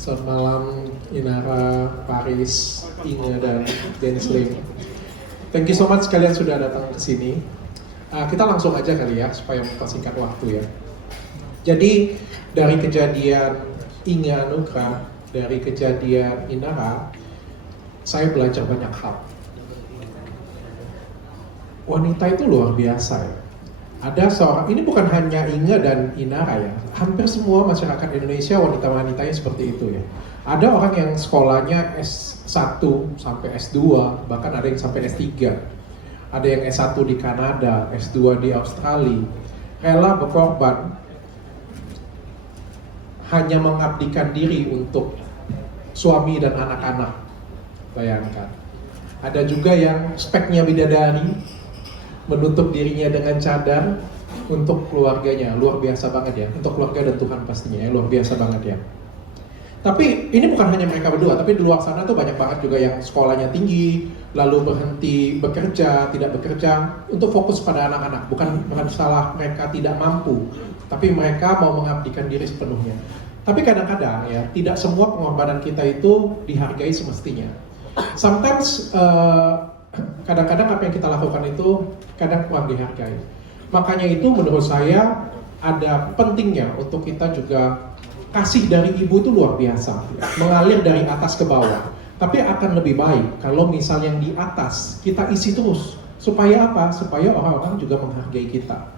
Selamat malam Inara, Paris, Inge, dan Dennis Lim. Thank you so much kalian sudah datang ke sini. Kita langsung aja kali ya, supaya mempersingkat waktu ya. Jadi dari kejadian Inge Anugrah, dari kejadian Inara, saya belajar banyak hal. Wanita itu luar biasa ya. Ada seorang, ini bukan hanya Inge dan Inara ya, hampir semua masyarakat Indonesia wanita-wanitanya seperti itu ya. Ada orang yang sekolahnya S1 sampai S2, bahkan ada yang sampai S3. Ada yang S1 di Kanada, S2 di Australia, rela berkorban, hanya mengabdikan diri untuk suami dan anak-anak. Bayangkan. Ada juga yang speknya bidadari, menutup dirinya dengan cadar untuk keluarganya, luar biasa banget ya, untuk keluarga dan Tuhan pastinya ya, luar biasa banget ya. Tapi ini bukan hanya mereka berdua, tapi di luar sana tuh banyak banget juga yang sekolahnya tinggi, lalu berhenti bekerja, tidak bekerja, untuk fokus pada anak-anak. Bukan salah mereka tidak mampu, tapi mereka mau mengabdikan diri sepenuhnya. Tapi kadang-kadang ya, tidak semua pengorbanan kita itu dihargai semestinya. Sometimes kadang-kadang apa yang kita lakukan itu kadang kurang dihargai. Makanya itu menurut saya ada pentingnya untuk kita juga kasih dari ibu itu luar biasa, mengalir dari atas ke bawah. Tapi akan lebih baik kalau misal yang di atas kita isi terus. Supaya apa? Supaya orang-orang juga menghargai kita.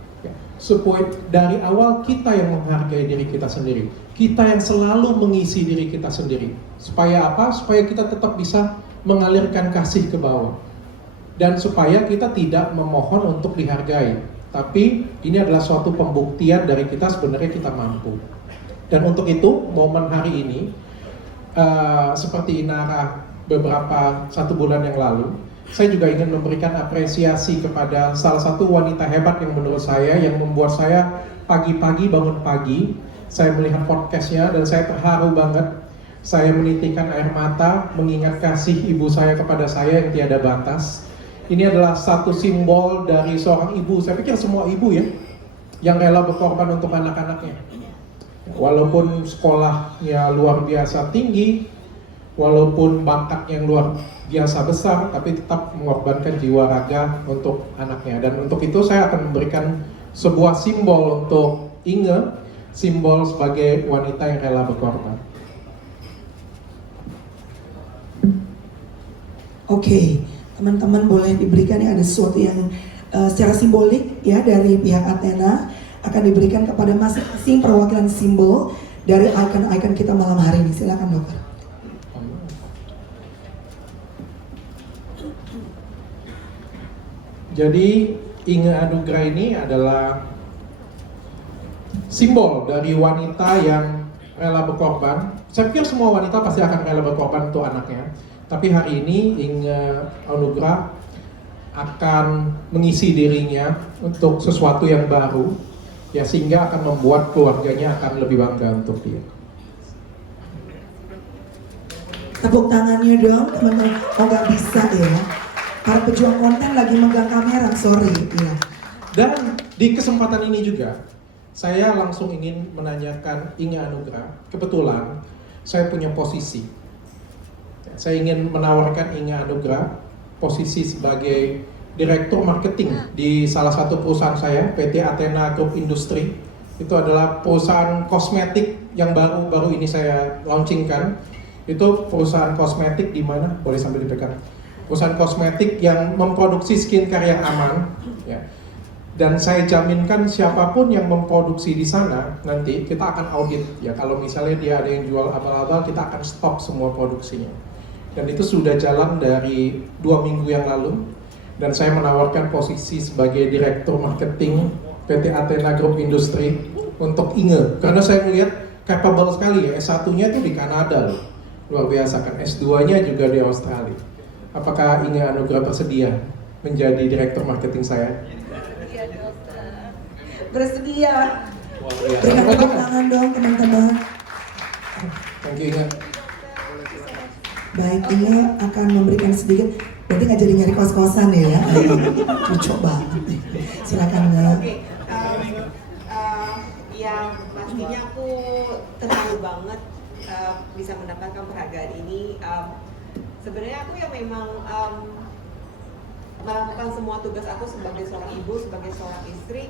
Supaya dari awal kita yang menghargai diri kita sendiri. Kita yang selalu mengisi diri kita sendiri. Supaya apa? Supaya kita tetap bisa mengalirkan kasih ke bawah. Dan supaya kita tidak memohon untuk dihargai, tapi ini adalah suatu pembuktian dari kita sebenarnya kita mampu. Dan untuk itu momen hari ini seperti Inara beberapa 1 bulan yang lalu, saya juga ingin memberikan apresiasi kepada salah satu wanita hebat yang menurut saya, yang membuat saya pagi-pagi bangun pagi, saya melihat podcastnya dan saya terharu banget. Saya menitikkan air mata mengingat kasih ibu saya kepada saya yang tiada batas. Ini adalah satu simbol dari seorang ibu, saya pikir semua ibu ya, yang rela berkorban untuk anak-anaknya. Walaupun sekolahnya luar biasa tinggi, walaupun bakat yang luar biasa besar, tapi tetap mengorbankan jiwa raga untuk anaknya. Dan untuk itu saya akan memberikan sebuah simbol untuk Inge, simbol sebagai wanita yang rela berkorban. Oke. Teman-teman boleh diberikan ya, ada sesuatu yang secara simbolik ya dari pihak Athena akan diberikan kepada masing-masing perwakilan simbol dari ikon-ikon kita malam hari ini. Silakan dokter. Jadi Inge Anugrah ini adalah simbol dari wanita yang rela berkorban. Saya pikir semua wanita pasti akan rela berkorban untuk anaknya. Tapi hari ini Inge Anugrah akan mengisi dirinya untuk sesuatu yang baru, ya, sehingga akan membuat keluarganya akan lebih bangga untuk dia. Tepuk tangannya dong teman-teman. Oh nggak bisa ya, para pejuang konten lagi megang kamera, sorry ya. Dan di kesempatan ini juga saya langsung ingin menanyakan Inge Anugrah. Kebetulan saya punya posisi. Saya ingin menawarkan Inge Anugrah posisi sebagai Direktur Marketing di salah satu perusahaan saya, PT Athena Group Industry. Itu adalah perusahaan kosmetik yang baru ini saya launchingkan. Itu perusahaan kosmetik di mana? Boleh sambil dipegang. Perusahaan kosmetik yang memproduksi skincare yang aman. Ya. Dan saya jaminkan siapapun yang memproduksi di sana, nanti kita akan audit. Ya, kalau misalnya dia ada yang jual abal-abal, kita akan stop semua produksinya. Dan itu sudah jalan dari 2 minggu yang lalu. Dan saya menawarkan posisi sebagai Direktur Marketing PT Athena Group Industry untuk Inge. Karena saya melihat capable sekali ya, S1-nya itu di Kanada loh. Luar biasa kan, S2-nya juga di Australia. Apakah Inge Anugrah bersedia menjadi Direktur Marketing saya? Bersedia. Berikan tepuk tangan dong teman-teman. Thank you Inge. Baik, ini akan memberikan sedikit. Berarti nggak jadi nyari kos-kosan ya? Cocok banget nih. Silakan Nge. Yang pastinya aku terharu banget banget bisa mendapatkan penghargaan ini. Sebenarnya aku yang memang melakukan semua tugas aku sebagai seorang ibu, sebagai seorang istri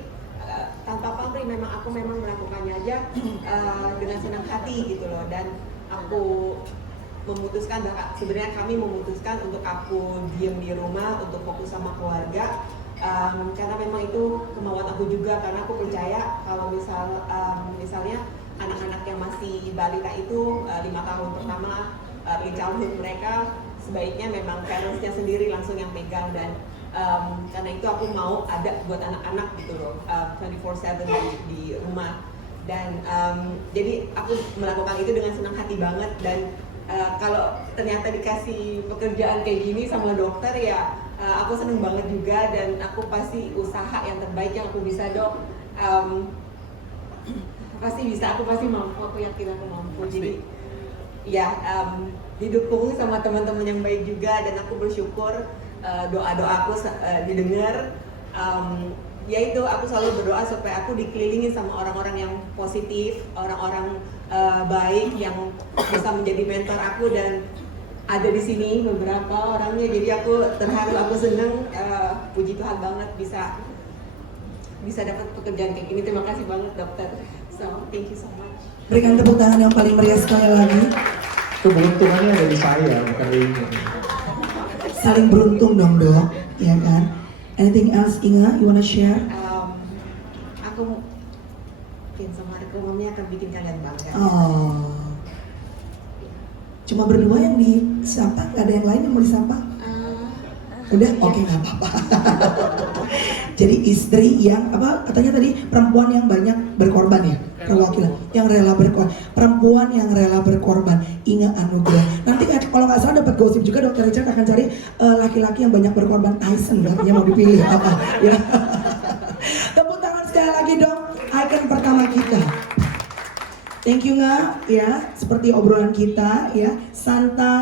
tanpa pamrih. Memang aku melakukannya aja dengan senang hati gitu loh. Dan aku memutuskan, sebenarnya kami memutuskan untuk aku diem di rumah untuk fokus sama keluarga, karena memang itu kemauan aku juga, karena aku percaya kalau misalnya anak-anak yang masih balita itu 5 tahun pertama early childhood mereka sebaiknya memang parentsnya sendiri langsung yang pegang. Dan karena itu aku mau ada buat anak-anak gitu loh, 24/7 di rumah. Dan jadi aku melakukan itu dengan senang hati banget. Dan kalau ternyata dikasih pekerjaan kayak gini sama dokter ya aku seneng banget juga. Dan aku pasti usaha yang terbaik yang aku bisa, Dok. Pasti bisa, aku pasti mampu, aku yakin aku mampu. Jadi ya didukung sama teman-teman yang baik juga. Dan aku bersyukur doa-doa aku didengar. Ya itu, aku selalu berdoa supaya aku dikelilingi sama orang-orang yang positif, orang-orang baik yang bisa menjadi mentor aku. Dan ada di sini beberapa orangnya, jadi aku terharu, aku seneng, puji Tuhan banget bisa dapat pekerjaan kayak gini. Terima kasih banget dokter. So thank you so much. Berikan tepuk tangan yang paling meriah sekali lagi. Keberuntungannya ada di saya, bukan di ini. Saling beruntung dong dok, ya kan? Anything else Inga, you wanna share? Aku mungkin sama ekonomi akan bikin kalian bangga. Oh, cuma berdua yang disapa, nggak ada yang lain yang mau disapa? Udah, oke, nggak apa-apa. Jadi istri yang apa katanya tadi, perempuan yang banyak berkorban ya, perwakilan yang rela berkorban, perempuan yang rela berkorban. Inga Anugrah. Nanti kalau nggak salah dapat gosip juga Dr. Richard akan cari laki-laki yang banyak berkorban. Tyson katanya mau dipilih apa ya. Tepuk tangan sekali lagi dong, icon pertama kita. Thank you Nga, ya seperti obrolan kita ya, santai.